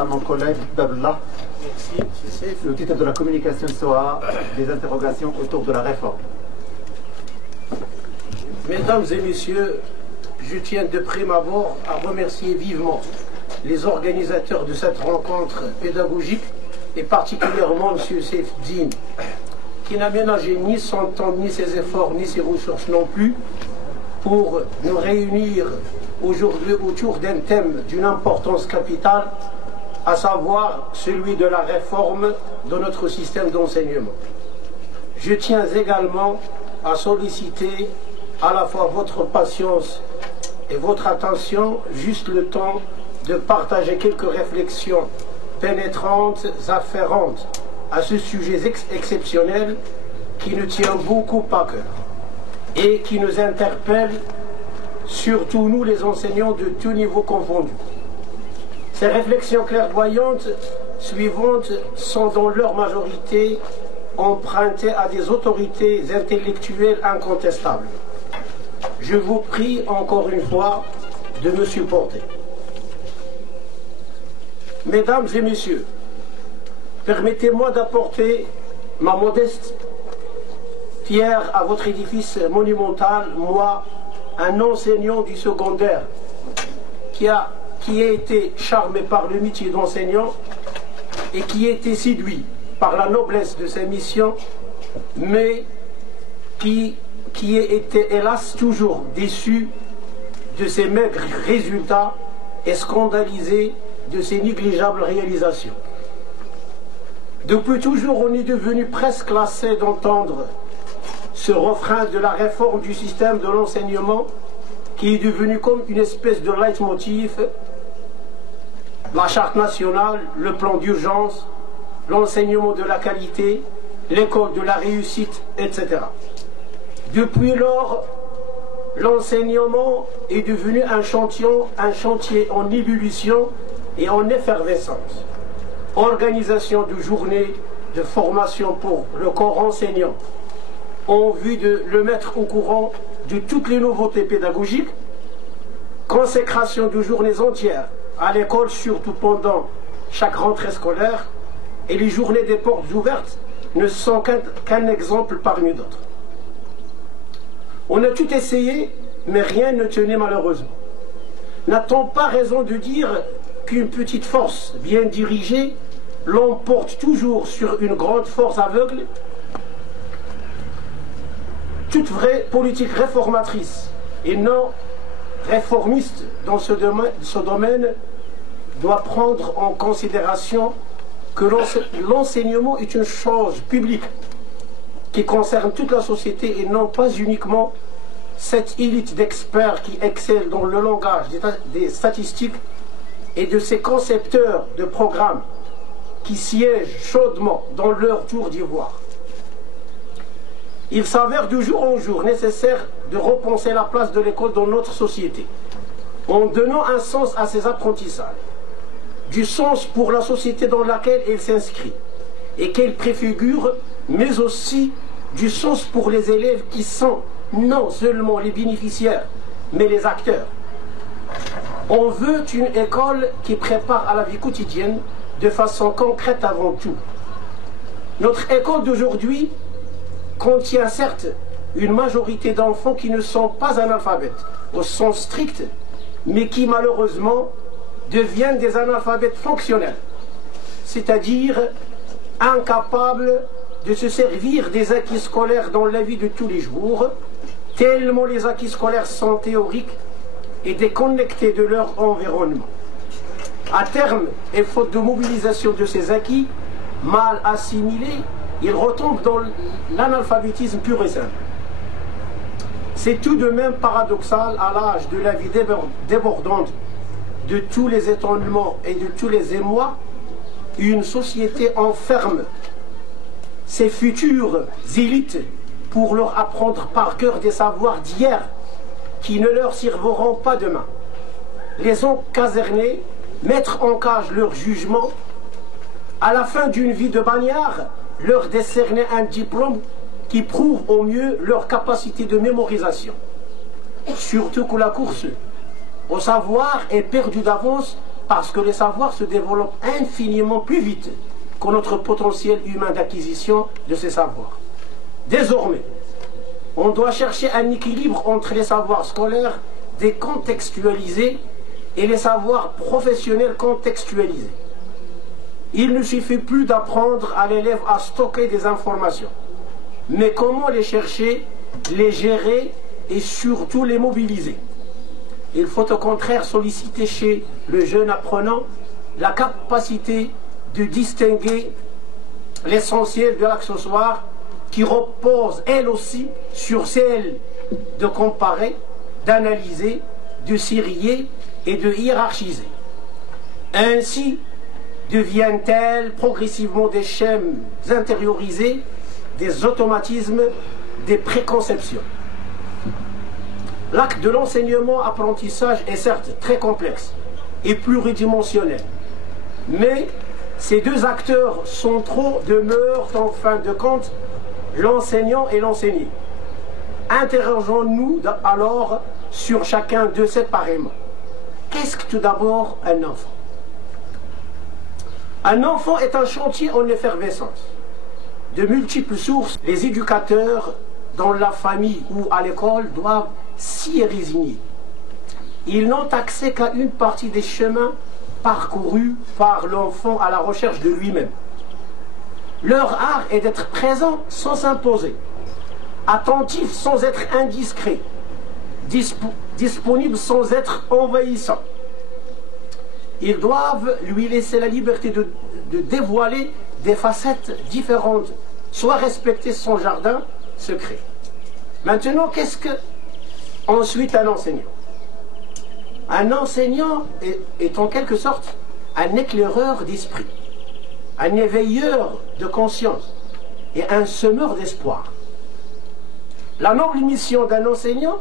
À mon collègue Dabla, le titre de la communication sera des interrogations autour de la réforme. Mesdames et messieurs, je tiens de prime abord à remercier vivement les organisateurs de cette rencontre pédagogique et particulièrement M. Seif Dine, qui n'a ménagé ni son temps, ni ses efforts, ni ses ressources non plus pour nous réunir aujourd'hui autour d'un thème d'une importance capitale, à savoir celui de la réforme de notre système d'enseignement. Je tiens également à solliciter à la fois votre patience et votre attention, juste le temps de partager quelques réflexions pénétrantes, afférentes à ce sujet exceptionnel qui nous tient beaucoup à cœur et qui nous interpelle, surtout nous les enseignants de tous niveaux confondus. Ces réflexions clairvoyantes suivantes sont dans leur majorité empruntées à des autorités intellectuelles incontestables. Je vous prie encore une fois de me supporter. Mesdames et messieurs, permettez-moi d'apporter ma modeste pierre à votre édifice monumental, moi, un enseignant du secondaire qui a été charmé par le métier d'enseignant et qui a été séduit par la noblesse de ses missions, mais qui a été hélas toujours déçu de ses maigres résultats et scandalisé de ses négligeables réalisations. Depuis toujours, on est devenu presque lassé d'entendre ce refrain de la réforme du système de l'enseignement qui est devenu comme une espèce de leitmotiv, la charte nationale, le plan d'urgence, l'enseignement de la qualité, l'école de la réussite, etc. Depuis lors, l'enseignement est devenu un chantier en ébullition et en effervescence. Organisation de journées de formation pour le corps enseignant en vue de le mettre au courant de toutes les nouveautés pédagogiques, consécration de journées entières à l'école, surtout pendant chaque rentrée scolaire, et les journées des portes ouvertes ne sont qu'un exemple parmi d'autres. On a tout essayé, mais rien ne tenait malheureusement. N'a-t-on pas raison de dire qu'une petite force bien dirigée l'emporte toujours sur une grande force aveugle? Toute vraie politique réformatrice et non réformiste dans ce domaine doit prendre en considération que l'enseignement est une chose publique qui concerne toute la société et non pas uniquement cette élite d'experts qui excellent dans le langage des statistiques et de ces concepteurs de programmes qui siègent chaudement dans leur tour d'ivoire. Il s'avère de jour en jour nécessaire de repenser la place de l'école dans notre société, en donnant un sens à ses apprentissages, du sens pour la société dans laquelle elle s'inscrit et qu'elle préfigure, mais aussi du sens pour les élèves qui sont non seulement les bénéficiaires, mais les acteurs. On veut une école qui prépare à la vie quotidienne de façon concrète avant tout. Notre école d'aujourd'hui contient certes une majorité d'enfants qui ne sont pas analphabètes au sens strict, mais qui malheureusement deviennent des analphabètes fonctionnels, c'est-à-dire incapables de se servir des acquis scolaires dans la vie de tous les jours, tellement les acquis scolaires sont théoriques et déconnectés de leur environnement. À terme, et faute de mobilisation de ces acquis, mal assimilés, ils retombent dans l'analphabétisme pur et simple. C'est tout de même paradoxal à l'âge de la vie débordante de tous les étonnements et de tous les émois, une société enferme ses futures élites pour leur apprendre par cœur des savoirs d'hier qui ne leur serviront pas demain. Les encaserner, mettre en cage leur jugement, à la fin d'une vie de bagnard, leur décerner un diplôme qui prouve au mieux leur capacité de mémorisation. Surtout que la course au savoir est perdue d'avance parce que les savoirs se développent infiniment plus vite que notre potentiel humain d'acquisition de ces savoirs. Désormais, on doit chercher un équilibre entre les savoirs scolaires décontextualisés et les savoirs professionnels contextualisés. Il ne suffit plus d'apprendre à l'élève à stocker des informations, mais comment les chercher, les gérer et surtout les mobiliser. Il faut au contraire solliciter chez le jeune apprenant la capacité de distinguer l'essentiel de l'accessoire qui repose elle aussi sur celle de comparer, d'analyser, de sérier et de hiérarchiser. Ainsi deviennent-elles progressivement des schèmes intériorisés, des automatismes, des préconceptions. L'acte de l'enseignement-apprentissage est certes très complexe et pluridimensionnel, mais ces deux acteurs centraux demeurent en fin de compte l'enseignant et l'enseigné. Interrogeons-nous alors sur chacun d'eux séparément. Qu'est-ce que tout d'abord un enfant? Un enfant est un chantier en effervescence. De multiples sources, les éducateurs dans la famille ou à l'école doivent s'y résigner. Ils n'ont accès qu'à une partie des chemins parcourus par l'enfant à la recherche de lui-même. Leur art est d'être présent sans s'imposer, attentif sans être indiscret, disponible sans être envahissant. Ils doivent lui laisser la liberté de dévoiler des facettes différentes, soit respecter son jardin secret. Maintenant, qu'est-ce que ensuite un enseignant? Un enseignant est en quelque sorte un éclaireur d'esprit, un éveilleur de conscience et un semeur d'espoir. La noble mission d'un enseignant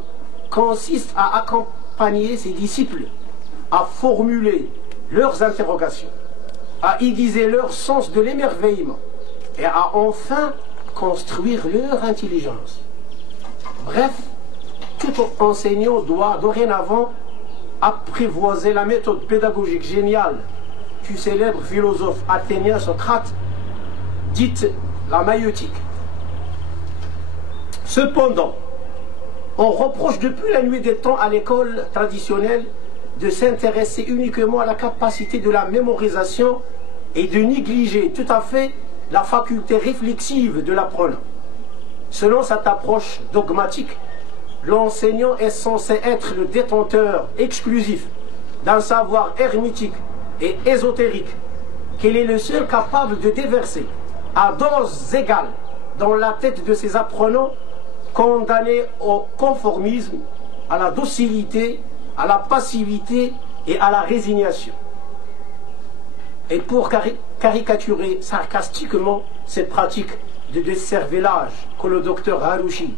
consiste à accompagner ses disciples, à formuler leurs interrogations, à aiguiser leur sens de l'émerveillement et à enfin construire leur intelligence. Bref, tout enseignant doit dorénavant apprivoiser la méthode pédagogique géniale du célèbre philosophe athénien Socrate, dite la maïeutique. Cependant, on reproche depuis la nuit des temps à l'école traditionnelle de s'intéresser uniquement à la capacité de la mémorisation et de négliger tout à fait la faculté réflexive de l'apprenant. Selon cette approche dogmatique, l'enseignant est censé être le détenteur exclusif d'un savoir hermétique et ésotérique qu'il est le seul capable de déverser à doses égales dans la tête de ses apprenants condamnés au conformisme, à la docilité, à la passivité et à la résignation. Et pour caricaturer sarcastiquement cette pratique de décervelage que le docteur Harouchi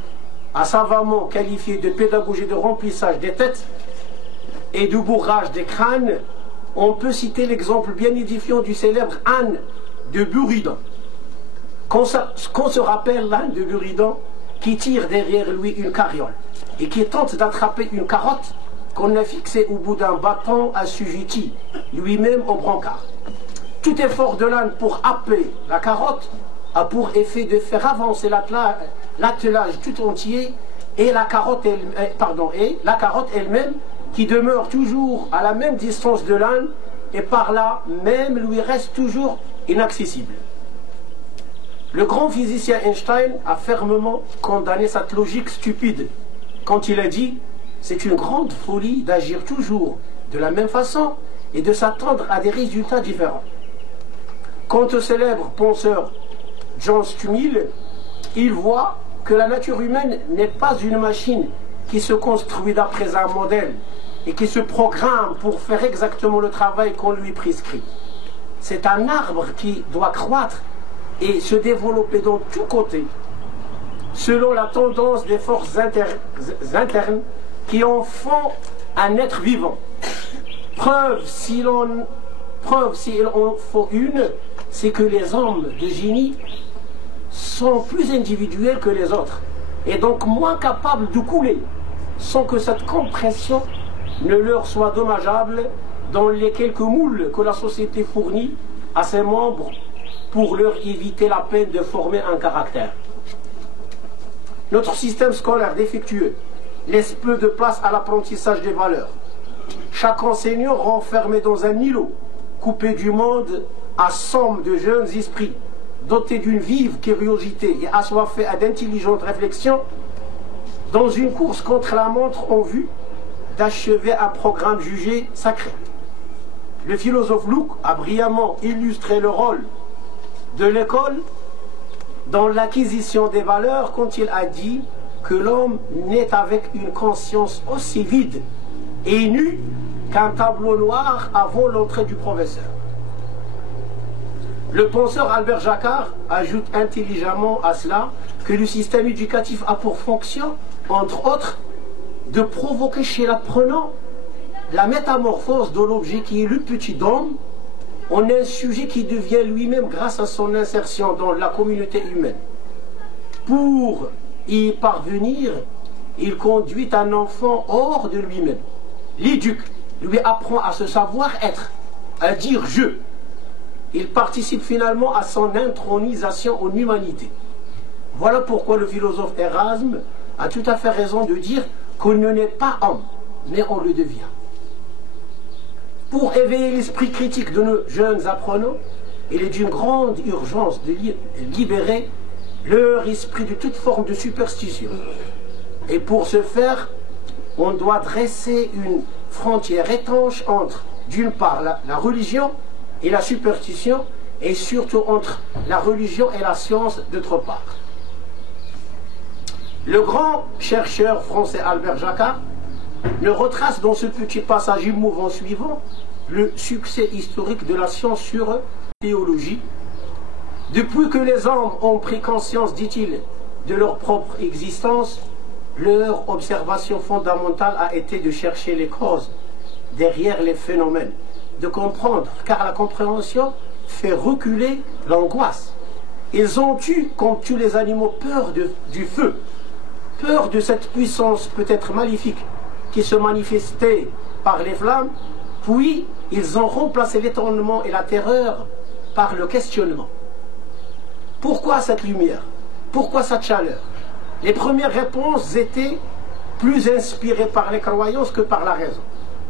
a savamment qualifié de pédagogie de remplissage des têtes et de bourrage des crânes, on peut citer l'exemple bien édifiant du célèbre âne de Buridan. Qu'on se rappelle l'âne de Buridan qui tire derrière lui une carriole et qui tente d'attraper une carotte qu'on a fixée au bout d'un bâton assujetti lui-même au brancard. Tout effort de l'âne pour happer la carotte a pour effet de faire avancer l'attelage tout entier et la carotte elle-même qui demeure toujours à la même distance de l'âne et par là même lui reste toujours inaccessible. Le grand physicien Einstein a fermement condamné cette logique stupide quand il a dit « C'est une grande folie d'agir toujours de la même façon et de s'attendre à des résultats différents ». Quant au célèbre penseur John Stummel, il voit que la nature humaine n'est pas une machine qui se construit d'après un modèle et qui se programme pour faire exactement le travail qu'on lui prescrit. C'est un arbre qui doit croître et se développer dans tous côtés, selon la tendance des forces internes qui en font un être vivant. Preuve, s'il en faut une, c'est que les hommes de génie sont plus individuels que les autres, et donc moins capables de couler, sans que cette compression ne leur soit dommageable, dans les quelques moules que la société fournit à ses membres pour leur éviter la peine de former un caractère. Notre système scolaire défectueux laisse peu de place à l'apprentissage des valeurs. Chaque enseignant renfermé dans un îlot, coupé du monde, assomme de jeunes esprits, dotés d'une vive curiosité et assoiffés à d'intelligentes réflexions, dans une course contre la montre en vue d'achever un programme jugé sacré. Le philosophe Luke a brillamment illustré le rôle de l'école dans l'acquisition des valeurs quand il a dit que l'homme naît avec une conscience aussi vide et nue qu'un tableau noir avant l'entrée du professeur. Le penseur Albert Jacquard ajoute intelligemment à cela que le système éducatif a pour fonction, entre autres, de provoquer chez l'apprenant la métamorphose de l'objet qui est le petit homme en un sujet qui devient lui-même grâce à son insertion dans la communauté humaine. Pour y parvenir, il conduit un enfant hors de lui-même. L'éduque lui apprend à se savoir-être, à dire « je ». Il participe finalement à son intronisation en humanité. Voilà pourquoi le philosophe Erasme a tout à fait raison de dire qu'on ne naît pas homme, mais on le devient. Pour éveiller l'esprit critique de nos jeunes apprenants, il est d'une grande urgence de libérer leur esprit de toute forme de superstition. Et pour ce faire, on doit dresser une frontière étanche entre, d'une part, la religion et la superstition, et surtout entre la religion et la science, d'autre part. Le grand chercheur français Albert Jacquard ne retrace dans ce petit passage émouvant suivant le succès historique de la science sur la théologie. Depuis que les hommes ont pris conscience, dit-il, de leur propre existence, leur observation fondamentale a été de chercher les causes derrière les phénomènes, de comprendre, car la compréhension fait reculer l'angoisse. Ils ont eu, comme tous les animaux, peur du feu, peur de cette puissance peut-être maléfique qui se manifestait par les flammes, puis ils ont remplacé l'étonnement et la terreur par le questionnement. Pourquoi cette lumière? Pourquoi cette chaleur? Les premières réponses étaient plus inspirées par les croyances que par la raison.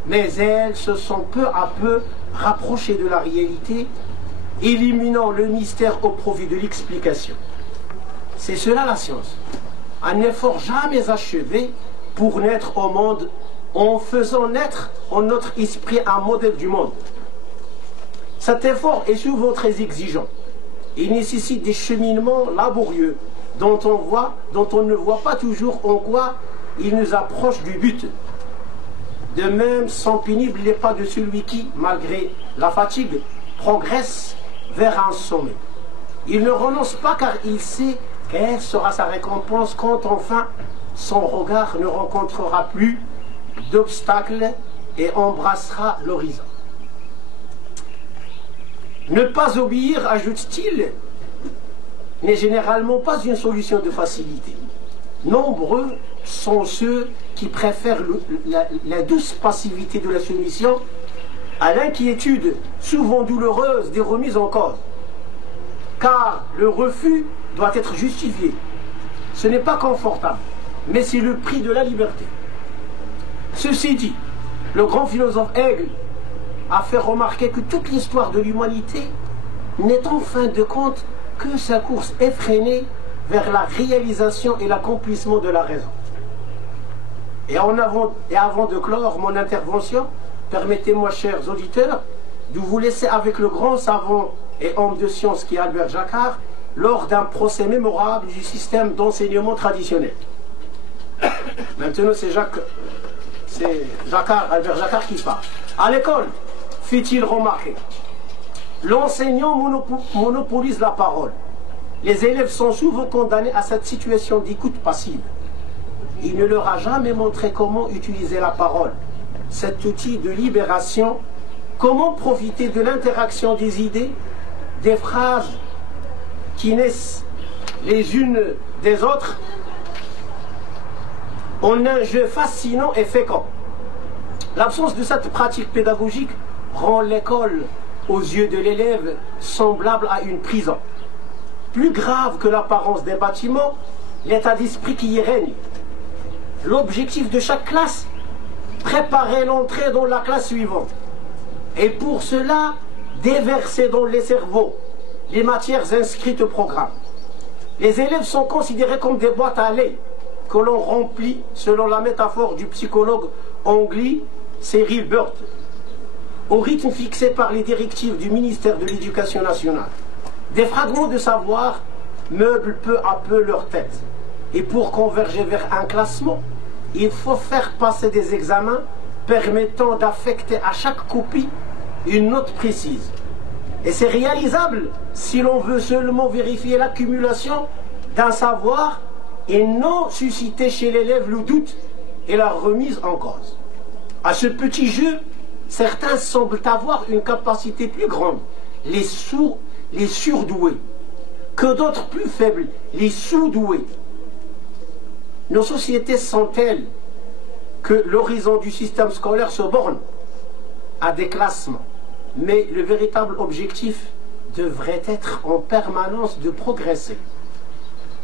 Mais elles se sont peu à peu rapprochées de la réalité, éliminant le mystère au profit de l'explication. C'est cela la science. Un effort jamais achevé pour naître au monde en faisant naître en notre esprit un modèle du monde. Cet effort est souvent très exigeant. Il nécessite des cheminements laborieux dont on ne voit pas toujours en quoi il nous approche du but. De même, sont pénibles les pas de celui qui, malgré la fatigue, progresse vers un sommet. Il ne renonce pas car il sait quelle sera sa récompense quand enfin son regard ne rencontrera plus d'obstacles et embrassera l'horizon. Ne pas obéir, ajoute-t-il, n'est généralement pas une solution de facilité. Nombreux sont ceux qui préfèrent la douce passivité de la soumission à l'inquiétude souvent douloureuse des remises en cause. Car le refus doit être justifié. Ce n'est pas confortable, mais c'est le prix de la liberté. Ceci dit, le grand philosophe Hegel a fait remarquer que toute l'histoire de l'humanité n'est en fin de compte que sa course effrénée vers la réalisation et l'accomplissement de la raison. Et avant de clore mon intervention, permettez-moi, chers auditeurs, de vous laisser avec le grand savant et homme de science qui est Albert Jacquard, lors d'un procès mémorable du système d'enseignement traditionnel. Maintenant, c'est Albert Jacquard qui parle. À l'école, fit-il remarquer, l'enseignant monopolise la parole. Les élèves sont souvent condamnés à cette situation d'écoute passive. Il ne leur a jamais montré comment utiliser la parole, cet outil de libération, comment profiter de l'interaction des idées, des phrases qui naissent les unes des autres en un jeu fascinant et fécond. L'absence de cette pratique pédagogique rend l'école, aux yeux de l'élève, semblable à une prison. Plus grave que l'apparence des bâtiments, l'état d'esprit qui y règne. L'objectif de chaque classe, préparer l'entrée dans la classe suivante. Et pour cela, déverser dans les cerveaux les matières inscrites au programme. Les élèves sont considérés comme des boîtes à lait que l'on remplit, selon la métaphore du psychologue anglais Cyril Burt, au rythme fixé par les directives du ministère de l'Éducation nationale. Des fragments de savoir meublent peu à peu leur tête. Et pour converger vers un classement, il faut faire passer des examens permettant d'affecter à chaque copie une note précise. Et c'est réalisable si l'on veut seulement vérifier l'accumulation d'un savoir et non susciter chez l'élève le doute et la remise en cause. À ce petit jeu, certains semblent avoir une capacité plus grande, les surdoués, que d'autres plus faibles, les sous-doués. Nos sociétés sont telles que l'horizon du système scolaire se borne à des classements. Mais le véritable objectif devrait être en permanence de progresser,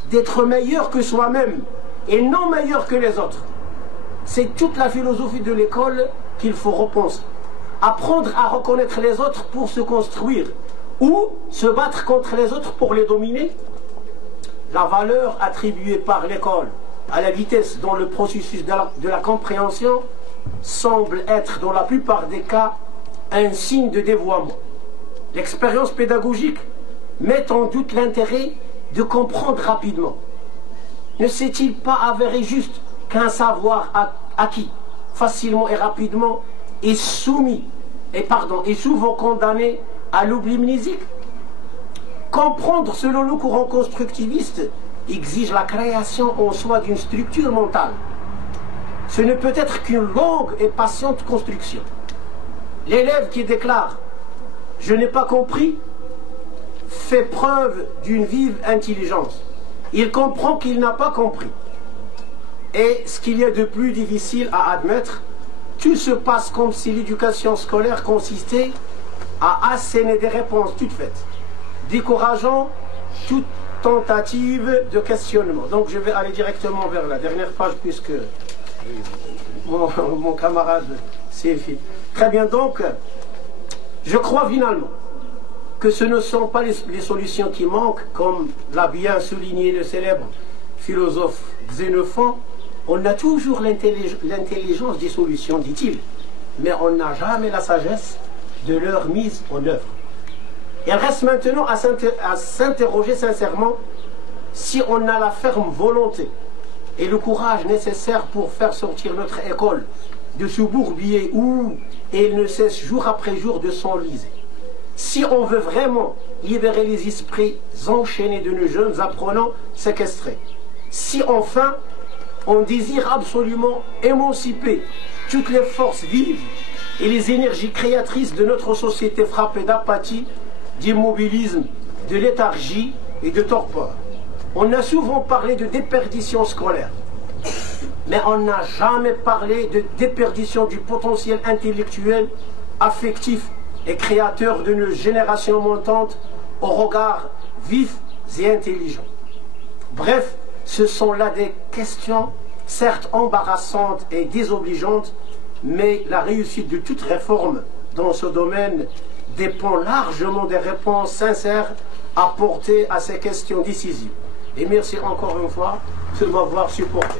d'être meilleur que soi-même et non meilleur que les autres. C'est toute la philosophie de l'école qu'il faut repenser. Apprendre à reconnaître les autres pour se construire ou se battre contre les autres pour les dominer. La valeur attribuée par l'école à la vitesse dans le processus de la compréhension semble être dans la plupart des cas un signe de dévoiement. L'expérience pédagogique met en doute l'intérêt de comprendre rapidement. Ne s'est-il pas avéré juste qu'un savoir acquis facilement et rapidement est souvent condamné à l'oubli mnésique? Comprendre selon le courant constructiviste exige la création en soi d'une structure mentale. Ce ne peut être qu'une longue et patiente construction. L'élève qui déclare « je n'ai pas compris » fait preuve d'une vive intelligence. Il comprend qu'il n'a pas compris. Et ce qu'il y a de plus difficile à admettre, tout se passe comme si l'éducation scolaire consistait à asséner des réponses toutes faites, décourageant toute tentative de questionnement. Donc je vais aller directement vers la dernière page puisque mon camarade s'est fait. Très bien, donc, je crois finalement que ce ne sont pas les solutions qui manquent, comme l'a bien souligné le célèbre philosophe Xénophon. On a toujours l'intelligence des solutions, dit-il, mais on n'a jamais la sagesse de leur mise en œuvre. Il reste maintenant à s'interroger sincèrement si on a la ferme volonté et le courage nécessaire pour faire sortir notre école de ce bourbier où elle ne cesse jour après jour de s'enliser. Si on veut vraiment libérer les esprits enchaînés de nos jeunes apprenants séquestrés, si enfin on désire absolument émanciper toutes les forces vives et les énergies créatrices de notre société frappée d'apathie, d'immobilisme, de léthargie et de torpeur. On a souvent parlé de déperdition scolaire, mais on n'a jamais parlé de déperdition du potentiel intellectuel, affectif et créateur de nos générations montantes au regard vif et intelligent. Bref, ce sont là des questions certes embarrassantes et désobligeantes, mais la réussite de toute réforme dans ce domaine dépend largement des réponses sincères apportées à ces questions décisives. Et merci encore une fois de m'avoir supporté.